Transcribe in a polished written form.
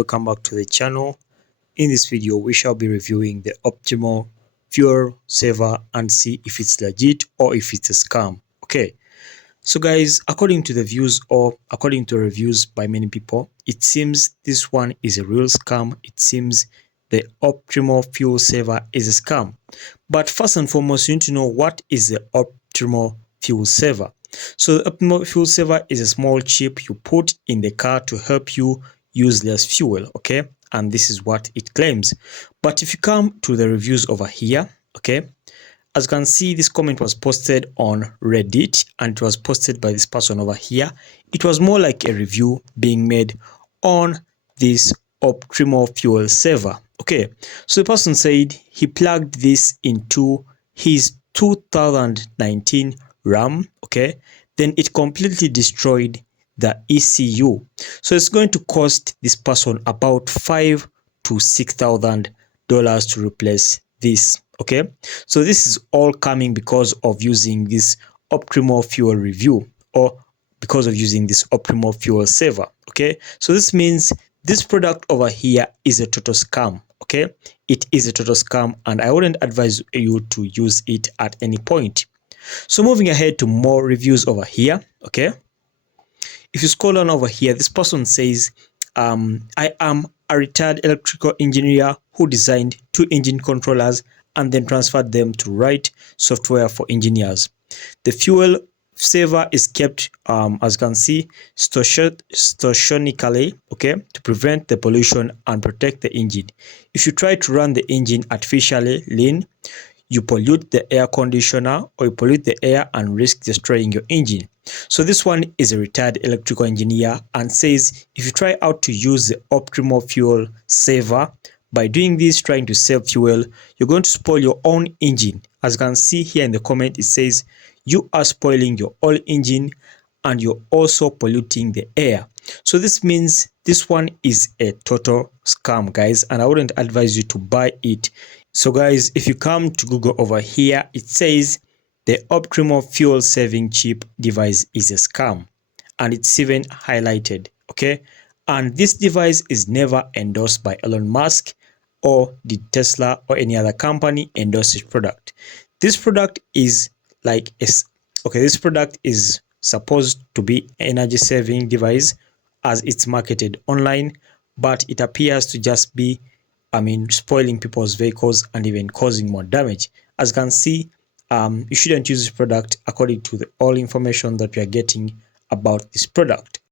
welcome back to the channel. In this video we shall be reviewing the Optrimo fuel saver and see if it's legit or if it's a scam. Okay, so guys, according to the views or according to reviews by many people, it seems this one is a real scam. It seems the Optrimo fuel saver is a scam. But first and foremost, you need to know what is the Optrimo fuel saver. So the Optrimo fuel saver is a small chip you put in the car to help you use less fuel, okay? And this is what it claims. But if you come to the reviews over here, okay, as you can see, this comment was posted on Reddit and it was posted by this person over here. It was more like a review being made on this Optrimo fuel saver. Okay, so the person said he plugged this into his 2019 Ram, okay, then it completely destroyed the ECU. So it's going to cost this person about $5,000 to $6,000 to replace this. Okay, so this is all coming because of using this Optrimo fuel review or because of using this Optrimo fuel saver. Okay, so this means this product over here is a total scam. Okay, it is a total scam and I wouldn't advise you to use it at any point. So moving ahead to more reviews over here. Okay, if you scroll on over here, this person says, I am a retired electrical engineer who designed 2 engine controllers and then transferred them to write software for engineers. The fuel saver is kept, as you can see, stationarily, okay, to prevent the pollution and protect the engine. If you try to run the engine artificially lean, you pollute the air conditioner or you pollute the air and risk destroying your engine. So this one is a retired electrical engineer and says if you try out to use the Optrimo fuel saver, by doing this, trying to save fuel, you're going to spoil your own engine. As you can see here in the comment, it says you are spoiling your own engine and you're also polluting the air. So this means this one is a total scam, guys, and I wouldn't advise you to buy it. So guys, if you come to Google over here, it says the Optrimo fuel saving chip device is a scam and it's even highlighted, okay? And this device is never endorsed by Elon Musk or did Tesla or any other company endorse this product. This product is like this product is supposed to be an energy saving device as it's marketed online, but it appears to just be spoiling people's vehicles and even causing more damage. As you can see, you shouldn't use this product according to all information that we are getting about this product.